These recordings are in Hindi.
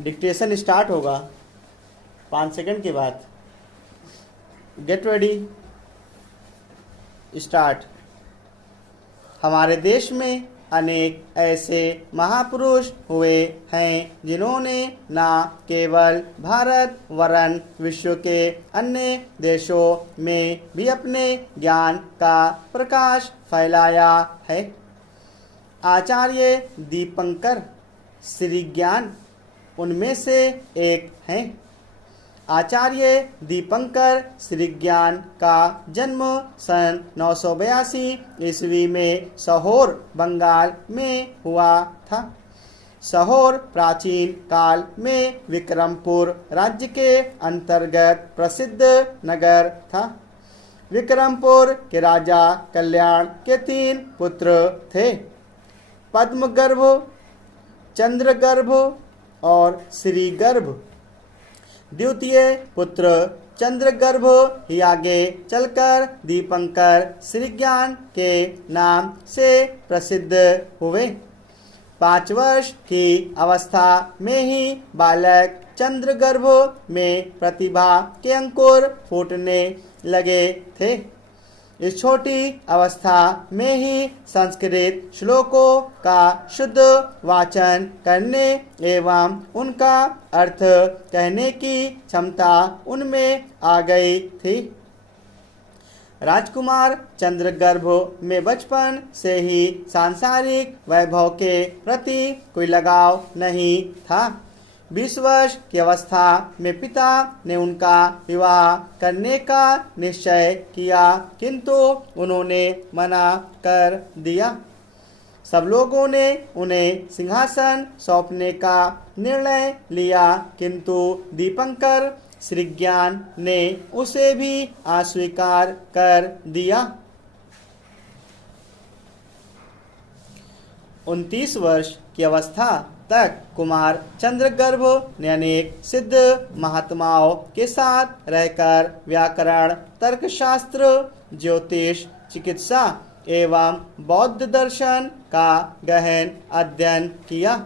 डिक्टेशन स्टार्ट होगा 5 सेकंड के बाद। Get ready, start. हमारे देश में अनेक ऐसे महापुरुष हुए हैं जिन्होंने न केवल भारत वरन विश्व के अन्य देशों में भी अपने ज्ञान का प्रकाश फैलाया है। आचार्य दीपंकर श्रीज्ञान उनमें से एक हैं। आचार्य दीपंकर श्रीज्ञान का जन्म सन 982 ईस्वी में सहोर बंगाल में हुआ था। सहोर प्राचीन काल में विक्रमपुर राज्य के अंतर्गत प्रसिद्ध नगर था। विक्रमपुर के राजा कल्याण के 3 पुत्र थे, पद्मगर्भ, चंद्रगर्भ और श्रीगर्भ। द्वितीय पुत्र चंद्रगर्भ ही आगे चलकर दीपंकर श्रीज्ञान के नाम से प्रसिद्ध हुए। 5 वर्ष की अवस्था में ही बालक चंद्रगर्भ में प्रतिभा के अंकुर फूटने लगे थे। इस छोटी अवस्था में ही संस्कृत श्लोकों का शुद्ध वाचन करने एवं उनका अर्थ कहने की क्षमता उनमें आ गई थी। राजकुमार चंद्रगर्भ में बचपन से ही सांसारिक वैभव के प्रति कोई लगाव नहीं था। 20 वर्ष की अवस्था में पिता ने उनका विवाह करने का निश्चय किया, किंतु उन्होंने मना कर दिया। सब लोगों ने उन्हें सिंहासन सौंपने का निर्णय लिया, किंतु दीपंकर श्रीज्ञान ने उसे भी अस्वीकार कर दिया। 29 वर्ष की अवस्था तक कुमार चंद्रगर्भ ने अनेक सिद्ध महात्माओं के साथ रहकर व्याकरण, तर्कशास्त्र, ज्योतिष, चिकित्सा एवं बौद्ध दर्शन का गहन अध्ययन किया।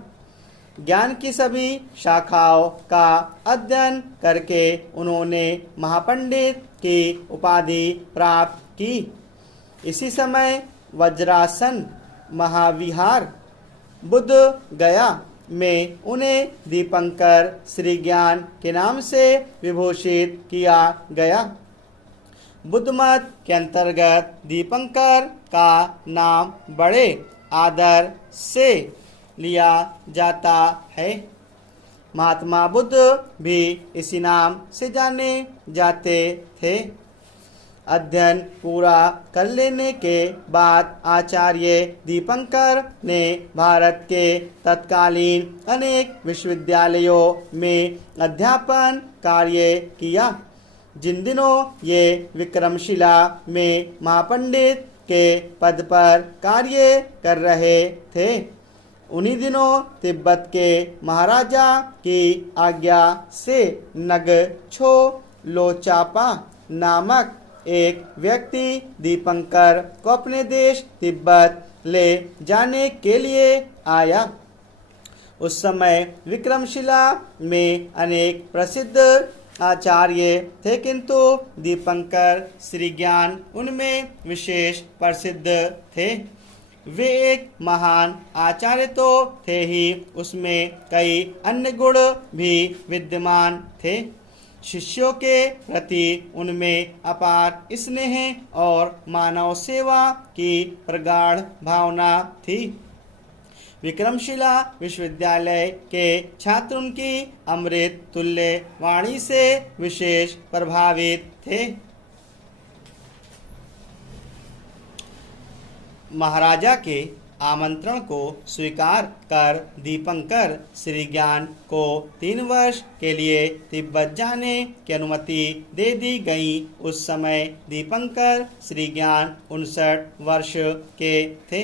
ज्ञान की सभी शाखाओं का अध्ययन करके उन्होंने महापंडित की उपाधि प्राप्त की। इसी समय वज्रासन महाविहार बुद्ध गया में उन्हें दीपंकर श्रीज्ञान के नाम से विभूषित किया गया। बुद्ध मत के अंतर्गत दीपंकर का नाम बड़े आदर से लिया जाता है। महात्मा बुद्ध भी इसी नाम से जाने जाते थे। अध्ययन पूरा कर लेने के बाद आचार्य दीपंकर ने भारत के तत्कालीन अनेक विश्वविद्यालयों में अध्यापन कार्य किया। जिन दिनों ये विक्रमशिला में महापंडित के पद पर कार्य कर रहे थे, उन्हीं दिनों तिब्बत के महाराजा की आज्ञा से नगछो लोचापा नामक एक व्यक्ति दीपंकर को अपने देश तिब्बत ले जाने के लिए आया। उस समय विक्रमशिला में अनेक प्रसिद्ध आचार्य थे, किंतु दीपंकर श्रीज्ञान उनमें विशेष प्रसिद्ध थे। वे एक महान आचार्य तो थे ही, उसमें कई अन्य गुण भी विद्यमान थे। शिष्यों के प्रति उनमें अपार स्नेह और मानव सेवा की प्रगाढ़ भावना थी। विक्रमशिला विश्वविद्यालय के छात्र उनकी अमृत तुल्य वाणी से विशेष प्रभावित थे। महाराजा के आमंत्रण को स्वीकार कर दीपंकर श्रीज्ञान को 3 वर्ष के लिए तिब्बत जाने की अनुमति दे दी गई। उस समय दीपंकर श्रीज्ञान 59 वर्ष के थे।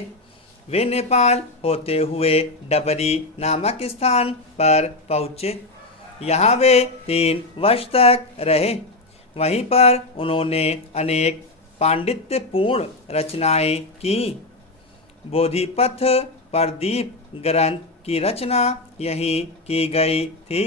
वे नेपाल होते हुए डबरी नामक स्थान पर पहुँचे। यहाँ वे 3 वर्ष तक रहे। वहीं पर उन्होंने अनेक पांडित्यपूर्ण रचनाएं की। बोधिपथ, प्रदीप ग्रंथ, की रचना यहीं की गई थी।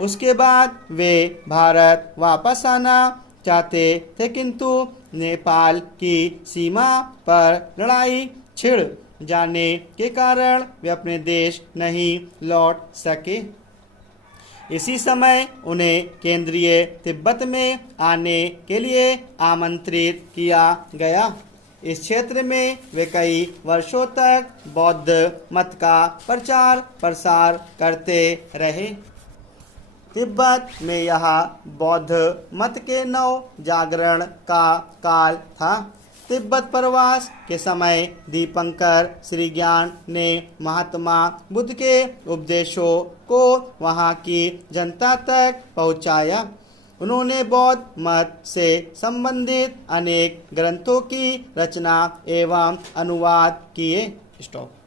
उसके बाद वे भारत वापस आना चाहते थे, किंतु नेपाल की सीमा पर लड़ाई छिड़ जाने के कारण वे अपने देश नहीं लौट सके। इसी समय उन्हें केंद्रीय तिब्बत में आने के लिए आमंत्रित किया गया। इस क्षेत्र में वे कई वर्षों तक बौद्ध मत का प्रचार प्रसार करते रहे। तिब्बत में यह बौद्ध मत के नव जागरण का काल था। तिब्बत प्रवास के समय दीपंकर श्री ज्ञान ने महात्मा बुद्ध के उपदेशों को वहाँ की जनता तक पहुँचाया। उन्होंने बौद्ध मत से संबंधित अनेक ग्रंथों की रचना एवं अनुवाद किए। स्टॉप।